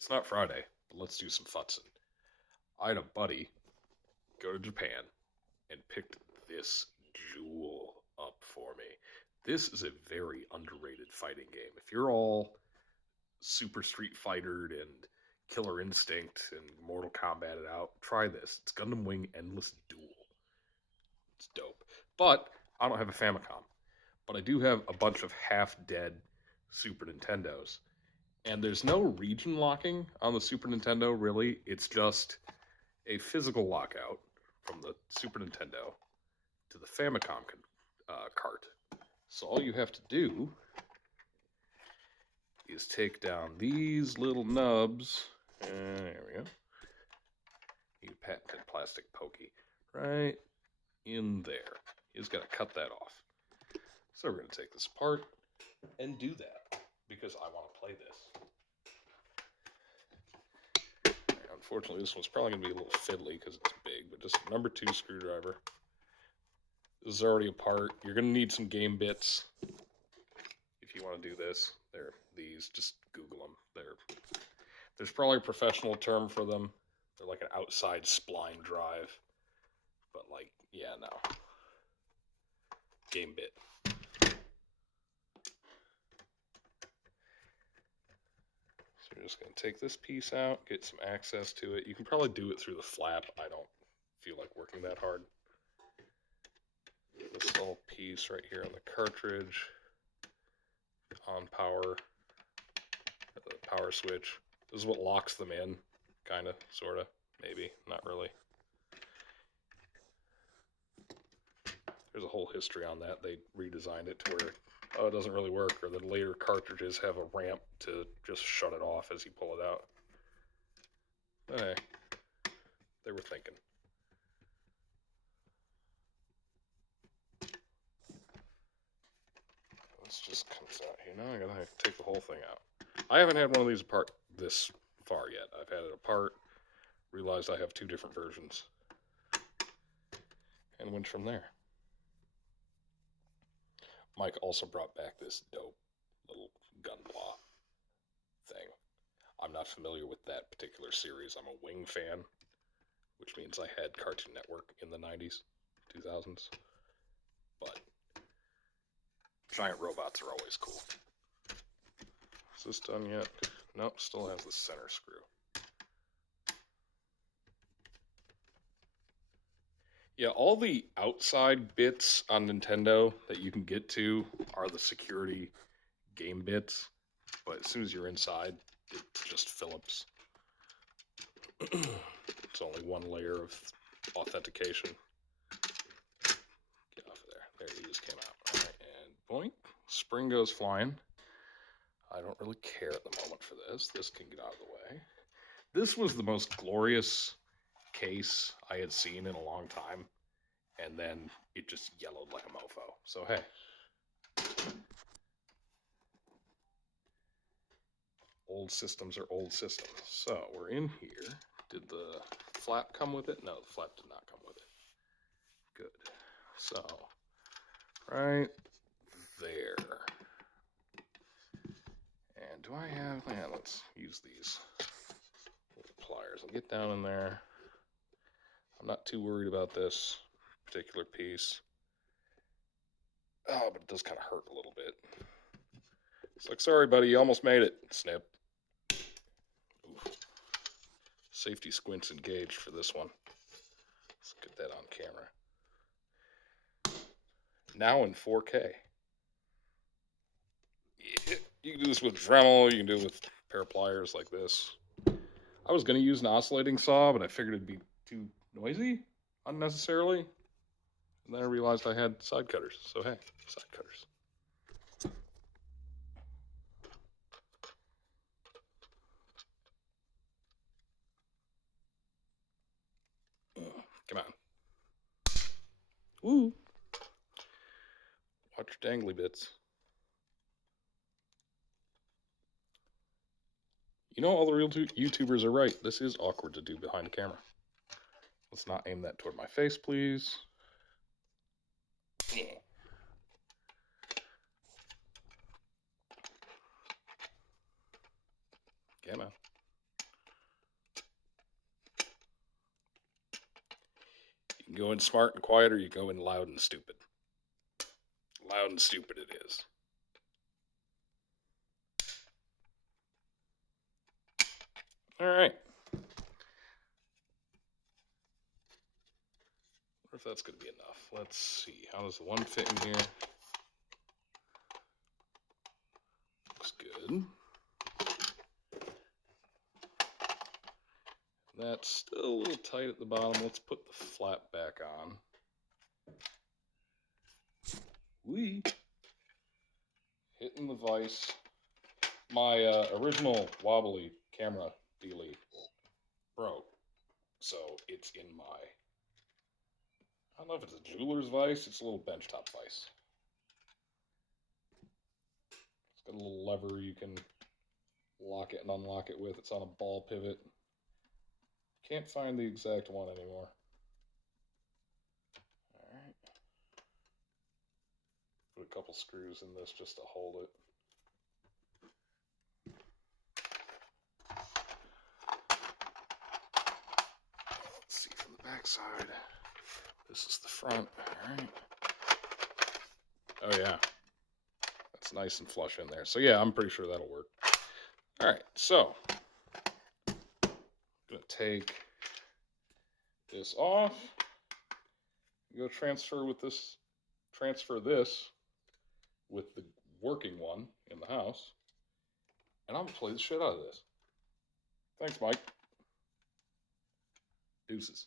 It's not Friday, but let's do some futzing. I had a buddy go to Japan and picked this jewel up for me. This is a very underrated fighting game. If you're all Super Street Fightered and Killer Instinct and Mortal Kombat it out, try this. It's Gundam Wing Endless Duel. It's dope. But I don't have a Famicom. But I do have a bunch of half-dead Super Nintendos. And there's no region locking on the Super Nintendo, really. It's just a physical lockout from the Super Nintendo to the Famicom cart. So all you have to do is take down these little nubs. There we go. You patented plastic pokey right in there. You just got to cut that off. So we're going to take this apart and do that because I want to play this. Unfortunately, this one's probably going to be a little fiddly because it's big, but just number 2 screwdriver. This is already apart. You're going to need some game bits if you want to do this. They're these. Just Google them. There's probably a professional term for them. They're like an outside spline drive. But like, yeah, no. Game bit. So you're just going to take this piece out, get some access to it. You can probably do it through the flap. I don't feel like working that hard. This little piece right here on the cartridge, on power, the power switch. This is what locks them in, kind of, sort of, maybe, not really. There's a whole history on that. They redesigned it to where, oh, it doesn't really work, or the later cartridges have a ramp to just shut it off as you pull it out. Hey, they were thinking. This just comes out here. Now I gotta take the whole thing out. I haven't had one of these apart this far yet. I've had it apart, realized I have 2 different versions, and went from there. Mike also brought back this dope little Gunpla thing. I'm not familiar with that particular series. I'm a Wing fan, which means I had Cartoon Network in the 90s, 2000s. But giant robots are always cool. Is this done yet? Nope, still has the center screw. Yeah, all the outside bits on Nintendo that you can get to are the security game bits, but as soon as you're inside, it's just Phillips. It's only one layer of authentication. Get off of there. There, he just came out. All right, and boink, spring goes flying. I don't really care at the moment for this. This can get out of the way. This was the most glorious case I had seen in a long time, and then it just yellowed like a mofo. So hey, old systems are old systems. So we're in here. Did the flap come with it? No, the flap did not come with it. Good. So right there. And do I have, yeah, let's use these little pliers. I'll get down in there. I'm not too worried about this particular piece. Oh, but it does kind of hurt a little bit. It's like, sorry, buddy, you almost made it. Snip. Oof. Safety squints engaged for this one. Let's get that on camera. Now in 4K. Yeah. You can do this with Dremel, you can do it with a pair of pliers like this. I was going to use an oscillating saw, but I figured it'd be too noisy unnecessarily. And then I realized I had side cutters. So hey, side cutters. Come on. Woo! Watch your dangly bits. You know, all the real YouTubers are right. This is awkward to do behind the camera. Let's not aim that toward my face, please. Yeah. Come on. go in smart and quiet, or you go in loud and stupid. Loud and stupid it is. Alright. Wonder if that's going to be enough. Let's see. How does the one fit in here? Looks good. That's still a little tight at the bottom. Let's put the flap back on. Whee! Hitting the vise. My original wobbly camera dealie broke, so it's in my, I don't know if it's a jeweler's vise, it's a little benchtop vise. It's got a little lever you can lock it and unlock it with. It's on a ball pivot. Can't find the exact one anymore. Alright. Put a couple screws in this just to hold it. Let's see from the back side. This is the front. Alright. Oh yeah. That's nice and flush in there. So yeah, I'm pretty sure that'll work. Alright, so I'm gonna take this off. Go transfer this with the working one in the house, and I'm gonna play the shit out of this. Thanks, Mike. Deuces.